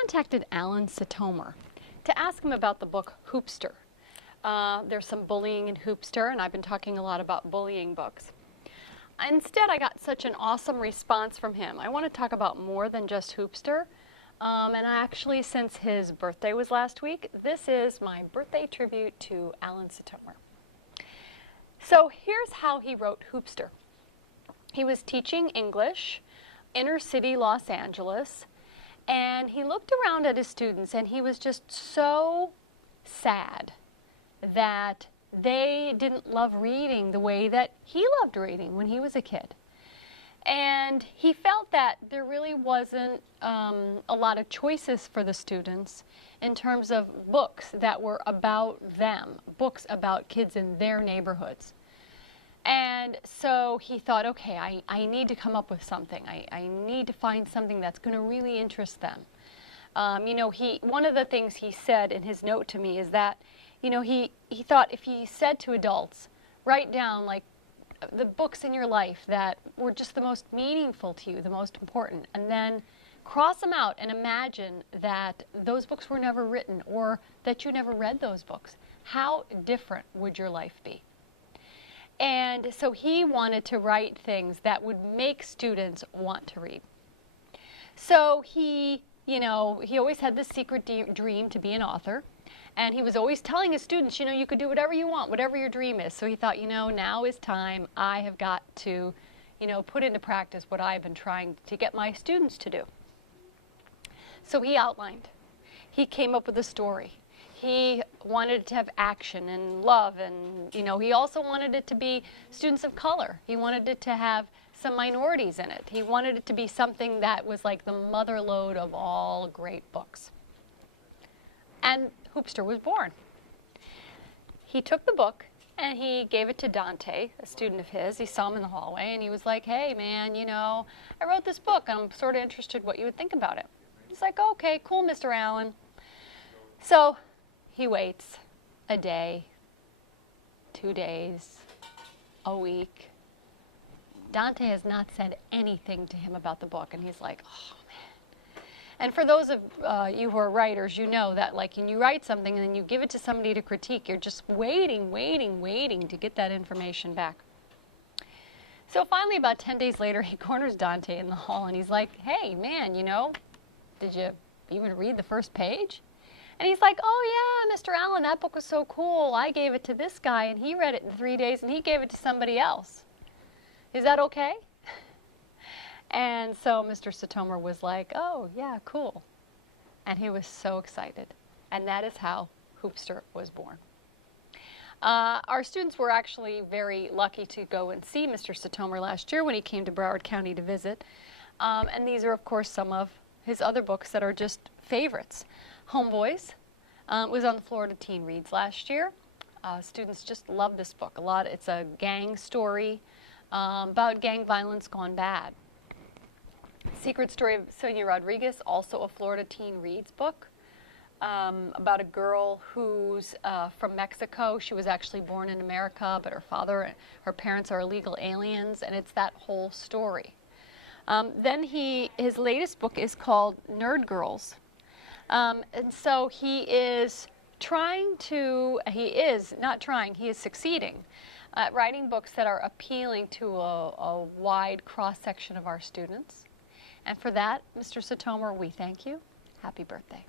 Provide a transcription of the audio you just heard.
contacted Alan Sitomer to ask him about the book Hoopster. There's some bullying in Hoopster, and I've been talking a lot about bullying books. Instead, I got such an awesome response from him. I want to talk about more than just Hoopster. And actually, since his birthday was last week, this is my birthday tribute to Alan Sitomer. So here's how he wrote Hoopster. He was teaching English, inner city Los Angeles, and he looked around at his students and he was just so sad that they didn't love reading the way that he loved reading when he was a kid. And he felt that there really wasn't a lot of choices for the students in terms of books that were about them, books about kids in their neighborhoods. And so he thought, okay, I need to come up with something. I need to find something that's going to really interest them. You know, one of the things he said in his note to me is that, you know, he thought if he said to adults, write down like the books in your life that were just the most meaningful to you, the most important, and then cross them out and imagine that those books were never written or that you never read those books. How different would your life be? And so he wanted to write things that would make students want to read. So he, you know, he always had this secret dream to be an author. And he was always telling his students, you know, you could do whatever you want, whatever your dream is. So he thought, you know, now is time. I have got to, you know, put into practice what I've been trying to get my students to do. So he outlined. He came up with a story. He wanted it to have action and love, and, you know, he also wanted it to be students of color. He wanted it to have some minorities in it. He wanted it to be something that was like the mother lode of all great books. And Hoopster was born. He took the book and he gave it to Dante, a student of his. He saw him in the hallway and he was like, hey man, you know, I wrote this book and I'm sort of interested what you would think about it. He's like, okay, cool, Mr. Allen. So he waits a day, 2 days, a week. Dante has not said anything to him about the book, and he's like, oh man. And for those of you who are writers, you know that like when you write something and then you give it to somebody to critique, you're just waiting to get that information back. So finally, about 10 days later, he corners Dante in the hall and he's like, hey man, you know, did you even read the first page? And he's like, oh yeah, Mr. Allen, that book was so cool. I gave it to this guy and he read it in 3 days and he gave it to somebody else. Is that okay? And so Mr. Sitomer was like, oh yeah, cool. And he was so excited. And that is how Hoopster was born. Our students were actually very lucky to go and see Mr. Sitomer last year when he came to Broward County to visit. And these are, of course, some of his other books that are just favorites. Homeboys was on the Florida Teen Reads last year. Students just love this book a lot. It's a gang story about gang violence gone bad. Secret Story of Sonia Rodriguez, also a Florida Teen Reads book, about a girl who's from Mexico. She was actually born in America, but her parents are illegal aliens, and it's that whole story. Then his latest book is called Nerd Girls. And so he is succeeding at writing books that are appealing to a wide cross-section of our students. And for that, Mr. Sitomer, we thank you. Happy birthday.